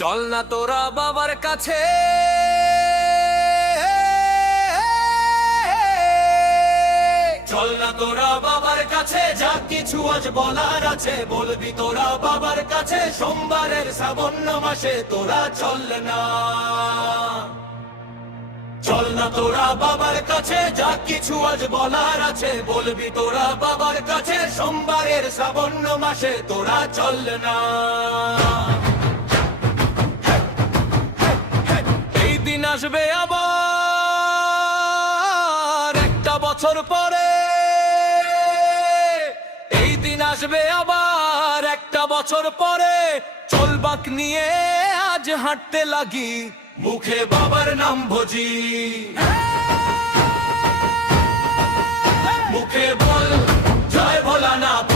চল না তোরা বাবার কাছে, চল না তোরা বাবার কাছে, যা কিছু আজ বলার আছে বলবি তোরা বাবার কাছে। সোমবারের শ্রাবণ মাসে তোরা চল না, চল না তোরা বাবার কাছে, যা কিছু আজ বলার আছে বলবি তোরা বাবার কাছে। সোমবারের শ্রাবণ মাসে তোরা চল না। এই দিন আসবে আবার একটা বছর পরে, এই দিন আসবে আবার একটা বছর পরে। চল বাঁক নিয়ে আজ হাঁটতে লাগি, মুখে বাবার নাম ভজি। মুখে বল জয় ভোলানাথ,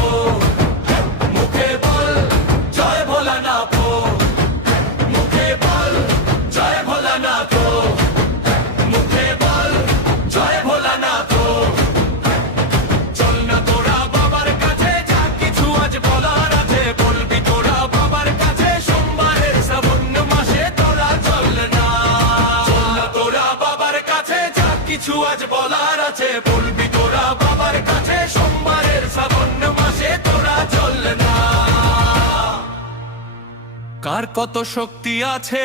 মুখে বল জয় ভোলানাথ, মুখে বল জয় ভোলানাথ, মুখে বল জয় ভোলানাথ। চল না তোরা বাবার কাছে, যা কিছু আজ বলার আছে বলবি তোরা বাবার কাছে। সোমবারের শ্রাবণ মাসে তোরা চল না, চল না তোরা বাবার কাছে, যা কিছু আজ বলার আছে বলবি তোরা বাবার কাছে। সোমবারের শ্রাবণ মাসে তোরা চল না। কার কত শক্তি আছে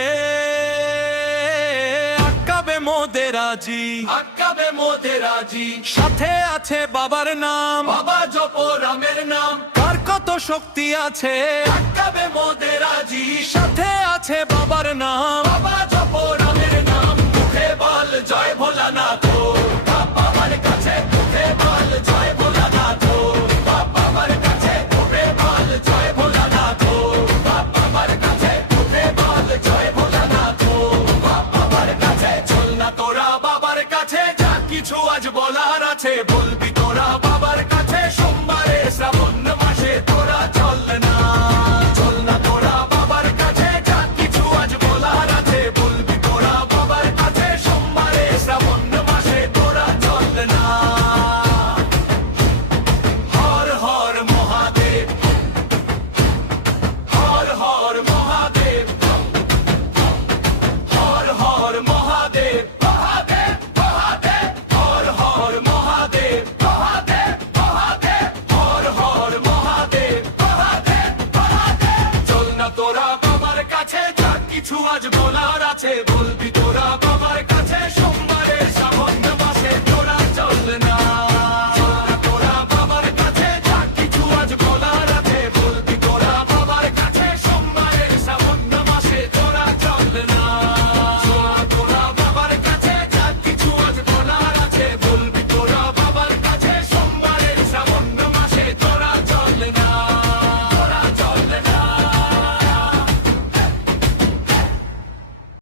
আটকাবে মোদের আজি, আটকাবে মোদের আজি। সাথে আছে বাবার নাম, বাবা জপ রামের নাম। কার কত শক্তি আছে আটকাবে মোদের আজি, সাথে আছে বাবার নাম, বাবা জপ রামের নাম। মুখে বল জয় ভোলানাথ, বাবার কাছে মুখে বল জয় ভোলানাথ, বাবার কাছে মুখে বল জয় ভোলানাথ, বাবার কাছে মুখে বল জয় ভোলানাথ, বাবার কাছে। চল না তোরা বাবার কাছে, যা কিছু আজ বলার আছে বলবি তোরা বাবার কাছে। সোমবারে শ্রাবণ মাসে তোরা চল না, চল না তোরা বাবার কাছে, যা কিছু আজ বলার আছে বলবি তোরা বাবার কাছে। সোমবারে শ্রাবণ মাসে তোরা চল না। হর হর মহাদেব, হর হর মহাদেব, হর হর মহাদেব, মহাদেব মহাদেব, হর হর মহাদেব, মহাদেব মহাদেব, হর হর মহাদেব, মহাদেব মহাদেব। চল না তোরা বাবার কাছে, যা কিছু আজ বলার আছে বলবি